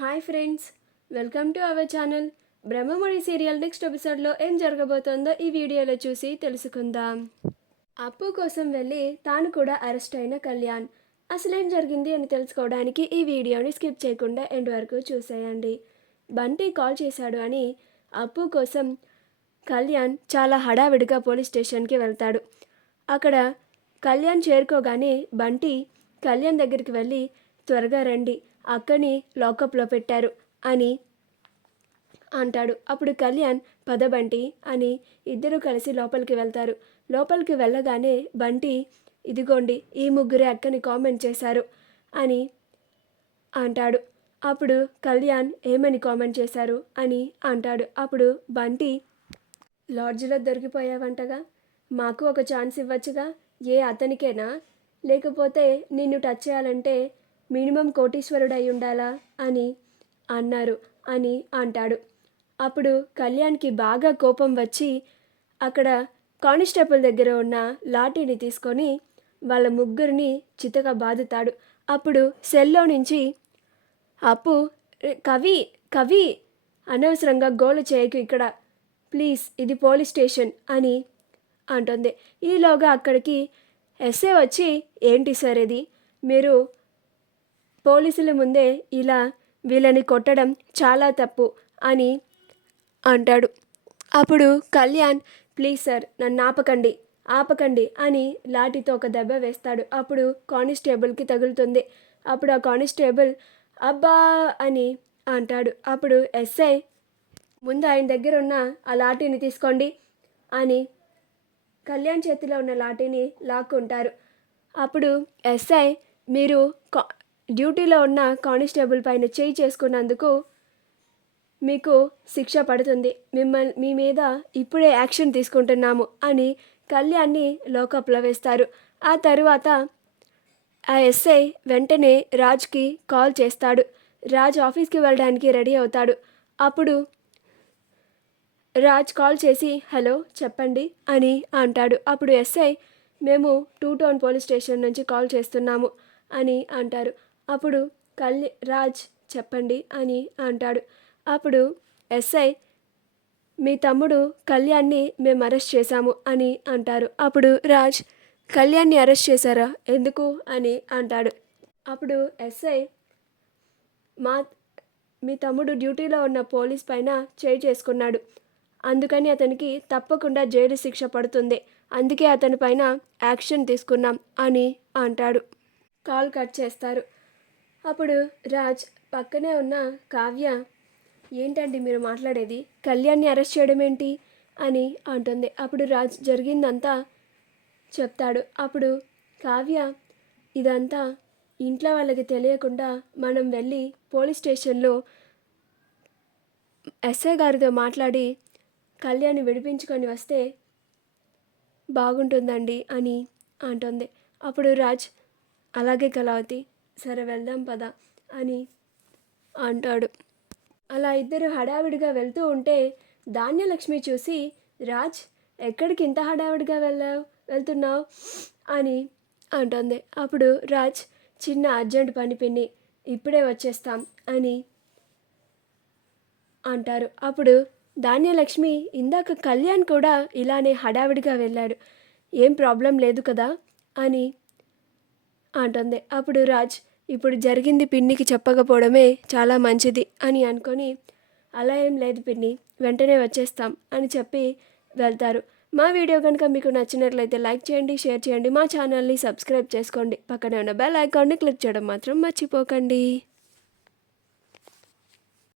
Hi friends, welcome to our channel. Brahmamudi serial next ఎపిసోడ్లో ఏం జరగబోతోందో ఈ వీడియోలో చూసి తెలుసుకుందాం. అప్పు కోసం వెళ్ళి తాను కూడా అరెస్ట్ అయిన కళ్యాణ్. అసలేం జరిగింది అని తెలుసుకోవడానికి ఈ వీడియోని స్కిప్ చేయకుండా ఎండ్ వరకు చూసేయండి. బంటి కాల్ చేశాడు అని అప్పు కోసం కళ్యాణ్ చాలా హడావిడిగా పోలీస్ స్టేషన్కి వెళ్తాడు. అక్కడ కళ్యాణ్ చేరుకోగానే బంటి కళ్యాణ్ దగ్గరికి వెళ్ళి త్వరగా రండి, అక్కని లాకప్లో పెట్టారు అని అంటాడు. అప్పుడు కళ్యాణ్ పద బంటి అని ఇద్దరు కలిసి లోపలికి వెళ్తారు. లోపలికి వెళ్ళగానే బంటి ఇదిగోండి ఈ ముగ్గురే అక్కని కామెంట్ చేశారు అని అంటాడు. అప్పుడు కళ్యాణ్ ఏమని కామెంట్ చేశారు అని అంటాడు. అప్పుడు బంటి లాడ్జిలో దొరికిపోయావంటగా, మాకు ఒక ఛాన్స్ ఇవ్వచ్చుగా, ఏ అతనికేనా, లేకపోతే నిన్ను టచ్ చేయాలంటే మినిమం కోటీశ్వరుడు అయి ఉండాలా అని అన్నారు అని అంటాడు. అప్పుడు కళ్యాణ్కి బాగా కోపం వచ్చి అక్కడ కానిస్టేబుల్ దగ్గర ఉన్న లాఠీని తీసుకొని వాళ్ళ ముగ్గురిని చితక బాదుతాడు. అప్పుడు సెల్లో నుంచి అప్పు కవి కవి అనవసరంగా గోలు చేయకు ఇక్కడ ప్లీజ్, ఇది పోలీస్ స్టేషన్ అని అంటుంది. ఈలోగా అక్కడికి ఎస్ఏ వచ్చి ఏంటి సార్ ఇది, మీరు పోలీసుల ముందే ఇలా వీళ్ళని కొట్టడం చాలా తప్పు అని అంటాడు. అప్పుడు కళ్యాణ్ ప్లీజ్ సార్ నన్ను ఆపకండి అని లాఠీతో ఒక దెబ్బ వేస్తాడు. అప్పుడు కానిస్టేబుల్కి తగులుతుంది. అప్పుడు ఆ కానిస్టేబుల్ అబ్బా అని అంటాడు. అప్పుడు ఎస్ఐ ముందు ఆయన దగ్గర ఉన్న ఆ లాఠీని తీసుకోండి అని కళ్యాణ్ చేతిలో ఉన్న లాఠీని లాక్కుంటారు. అప్పుడు ఎస్ఐ మీరు డ్యూటీలో ఉన్న కానిస్టేబుల్ పైన చేయి చేసుకున్నందుకు మీకు శిక్ష పడుతుంది, మీ మీద ఇప్పుడే యాక్షన్ తీసుకుంటున్నాము అని కళ్యాణ్ని లోకప్లో వేస్తారు. ఆ తర్వాత ఆ ఎస్ఐ వెంటనే రాజ్కి కాల్ చేస్తాడు. రాజ్ ఆఫీస్కి వెళ్ళడానికి రెడీ అవుతాడు. అప్పుడు రాజ్ కాల్ చేసి హలో చెప్పండి అని అంటాడు. అప్పుడు ఎస్ఐ మేము 2 టౌన్ పోలీస్ స్టేషన్ నుంచి కాల్ చేస్తున్నాము అని అంటారు. అప్పుడు రాజ్ చెప్పండి అని అంటాడు. అప్పుడు ఎస్ఐ మీ తమ్ముడు కళ్యాణ్ని మేము అరెస్ట్ చేశాము అని అంటారు. అప్పుడు రాజ్ కళ్యాణ్ని అరెస్ట్ చేశారా, ఎందుకు అని అంటాడు. అప్పుడు ఎస్ఐ మీ తమ్ముడు డ్యూటీలో ఉన్న పోలీస్ పైన చేయి చేసుకున్నాడు, అందుకని అతనికి తప్పకుండా జైలు శిక్ష పడుతుంది, అందుకే అతని పైన యాక్షన్ తీసుకున్నాం అని అంటాడు. కాల్ కట్ చేస్తారు. అప్పుడు రాజ్ పక్కనే ఉన్న కావ్య ఏంటండి మీరు మాట్లాడేది, కళ్యాణ్ని అరెస్ట్ చేయడం ఏంటి అని అంటుంది. అప్పుడు రాజ్ జరిగిందంతా చెప్తాడు. అప్పుడు కావ్య ఇదంతా ఇంట్లో వాళ్ళకి తెలియకుండా మనం వెళ్ళి పోలీస్ స్టేషన్లో ఎస్ఐ గారితో మాట్లాడి కళ్యాణ్ని విడిపించుకొని వస్తే బాగుంటుందండి అని అంటుంది. అప్పుడు రాజ్ అలాగే కళావతి, సరే వెళ్దాం పద అని అంటాడు. అలా ఇద్దరు హడావిడిగా వెళ్తూ ఉంటే ధాన్యలక్ష్మి చూసి రాజ్ ఎక్కడికి ఇంత హడావిడిగా వెళ్తున్నావు అని అంటుంది. అప్పుడు రాజ్ చిన్న అర్జెంట్ పని పిన్ని, ఇప్పుడే వచ్చేస్తాం అని అంటారు. అప్పుడు ధాన్యలక్ష్మి ఇందాక కళ్యాణ్ కూడా ఇలానే హడావిడిగా వెళ్ళాడు, ఏం ప్రాబ్లం లేదు కదా అని అంటుంది. అప్పుడు రాజ్ ఇప్పుడు జరిగింది పిన్నికి చెప్పకపోవడమే చాలా మంచిది అని అనుకొని అలా ఏం లేదు పిన్ని, వెంటనే వచ్చేస్తాం అని చెప్పి వెళ్తారు. మా వీడియో కనుక మీకు నచ్చినట్లయితే లైక్ చేయండి, షేర్ చేయండి, మా ఛానల్ని సబ్స్క్రైబ్ చేసుకోండి, పక్కనే ఉన్న బెల్ ఐకాన్ని క్లిక్ చేయడం మాత్రం మర్చిపోకండి.